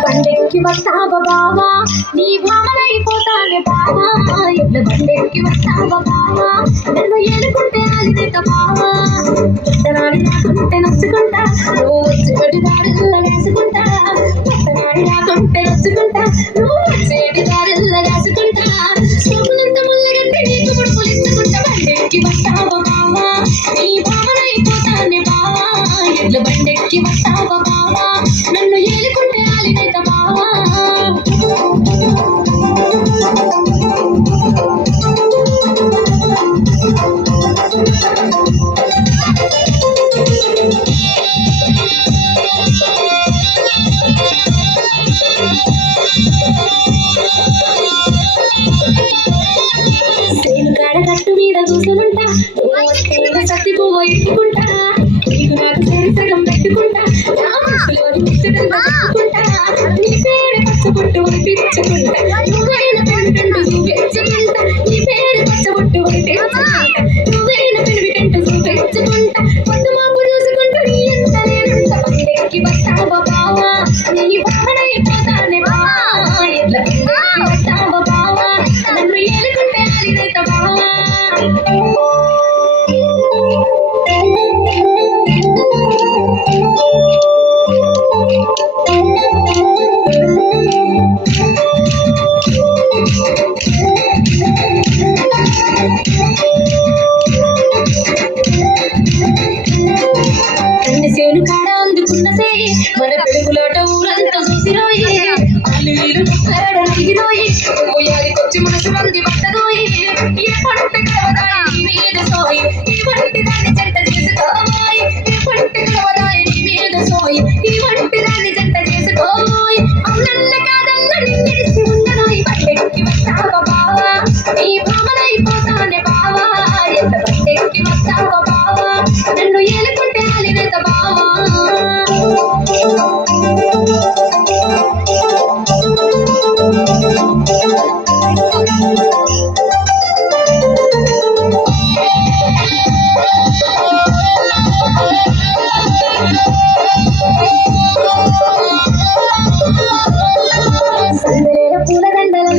బండెక్కి వస్తావా బావా నీ భామనైపోతానే బావా ఎడ్ల బండెక్కి వస్తావా బావా నన్ను ఏలుకుంటే అలిదేత బావా పుట్టనాడి నాకుంటే నచ్చుకుంటా రోజు దారిలో వేసుకుంటా పుట్టనాడి నాకుంటే నచ్చుకుంటా రోజు దారిలో వేసుకుంటా సోపులంత ముల్లగంటే నీకు ముడుపులిచ్చుకుంటా బండెక్కి వస్తావా బావా నీ భామనైపోతానే బావా ఎడ్ల బండెక్కి వస్తావా బావా నన్ను ఏలుకుంటే అలిదేత బావా కాడ కట్టు మీద కూర్చుంటా సత్తి పువ్వు ఎత్తుకుంటా నీకు నాకు చేరి సగం పెట్టుకుంటా నా మనసులోని ముచ్చటంతా పెట్టుకుంటా నీ పేరు పచ్చబొట్టు పిచ్చుకుంటా నువ్వైన పెనుటంటూ చూపించుకుంటా నీ పేరు పచ్చబొట్టు పిచ్చుకుంటా నువ్వైన పెనుటంటూ చూపించుకుంటా పొద్దు మాపు చూసుకుంటూ నీ ఎంత నేనంత బండెక్కి వస్తావా బావా నీ భావనైపోతానే బావా ఎట్లా బండెక్కి వస్తావా బావా నన్ను ఏలుకుంటే అలిదేత బావా సేను కాడ అందుకున్న సేయి మన పెరుగులోట ఊరంతా చూసిరోయి వాళ్ళు వీళ్ళు కాడ దిగిరోయి పోయాదికొచ్చి మనసు మంది పట్టదోయి ఏ పంట కలవదాయి నీ మీద సోయి ఈ వంటి దాన్ని జంట చేసుకోయి ఏ పంట కలవదాయి నీ మీద సోయి ఈ వంటి దాన్ని జంట చేసుకోయి అవునన్న కాదన్న నిన్నిడిసి ఉండనోయి బండెక్కి వస్తావా బావా నీ భామనైపోతానే బావా ఎంత బండెక్కి వస్తావా బావా నన్ను ఏలుకుంటే అలిదేత బావా పూలదండలు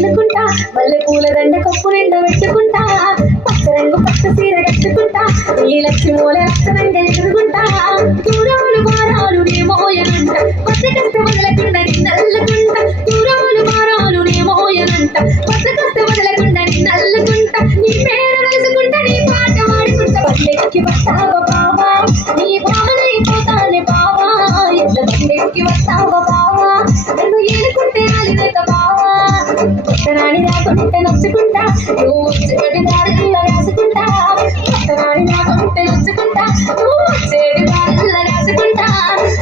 మల్లె పూలదండ కప్పు నిండా పెట్టుకుంటా పచ్చ రంగు పచ్చ సీర కట్టుకుంటా ఈ లక్ష్మి మూల రక్తదండ ఎదురుకుంటా దూరాలు మారాలు నే మోయనంట కొత్త కష్ట వదలకుండా నిన్నల్లుకుంటా దూరాలు మారాలు నే మోయనంట కొత్త కష్ట వదలకుండా నిన్నల్లుకుంటా నీ పేరు తెలుసుకుంటా నీ పాట వాడుకుంటా బండెక్కి వస్తావా బావా నీ భావనైపోతానే బావా ఎట్ల బండెక్కి వస్తావా బావా నన్ను ఏలుకుంటే అలిదేత బావా పుట్టనాడి నాకుంటే నచ్చుకుంటా నువ్వు వచ్చేటి దారిలో రాసుకుంటా పుట్టనాడి నాకుంటే నచ్చుకుంటా నువ్వు వచ్చేటి దారిలో రాసుకుంటా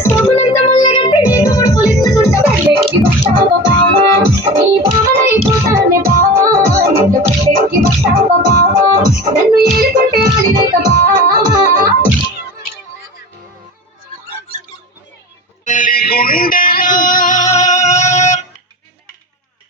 సోకులంత ముల్లగంటే నీకు ముడుపులిచ్చుకుంటా బండెక్కి వస్తావా బావా నీ భావనైపోతానే బావా ఎట్ల బండెక్కి వస్తావా బావా